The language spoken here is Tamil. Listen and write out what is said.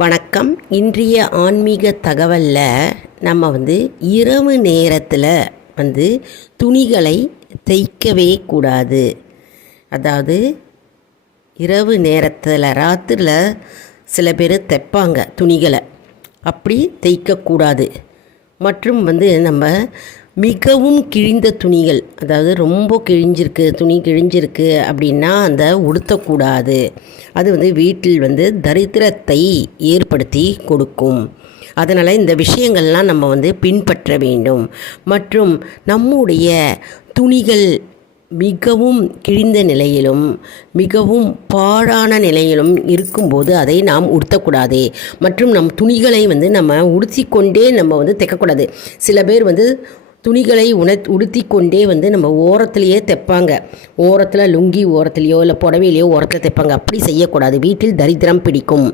வணக்கம். இன்றைய ஆன்மீக தகவலில் நம்ம இரவு நேரத்தில் துணிகளை தைக்கவே கூடாது. அதாவது இரவு நேரத்தில் ராத்திரியில் சில பேர் தைப்பாங்க துணிகளை, அப்படி தைக்கக்கூடாது. மற்றும் நம்ம மிகவும் கிழிந்த துணிகள், அதாவது ரொம்ப துணி கிழிஞ்சிருக்கு அப்படின்னா அந்த உடுத்தக்கூடாது. அது வீட்டில் தரித்திரத்தை ஏற்படுத்தி கொடுக்கும். அதனால் இந்த விஷயங்கள்லாம் நம்ம பின்பற்ற வேண்டும். மற்றும் நம்முடைய துணிகள் மிகவும் கிழிந்த நிலையிலும் மிகவும் பாழான நிலையிலும் இருக்கும்போது அதை நாம் உடுத்தக்கூடாது. மற்றும் நம் துணிகளை நம்ம உடுத்திக்கொண்டே நம்ம தைக்கக்கூடாது. சில பேர் துணிகளை உடுத்தி கொண்டே நம்ம ஓரத்துலேயே தைப்பாங்க. ஓரத்தில் லுங்கி ஓரத்துலேயோ இல்லை புடவையிலையோ ஓரத்தில் தைப்பாங்க. அப்படி செய்யக்கூடாது. வீட்டில் தரித்திரம் பிடிக்கும்.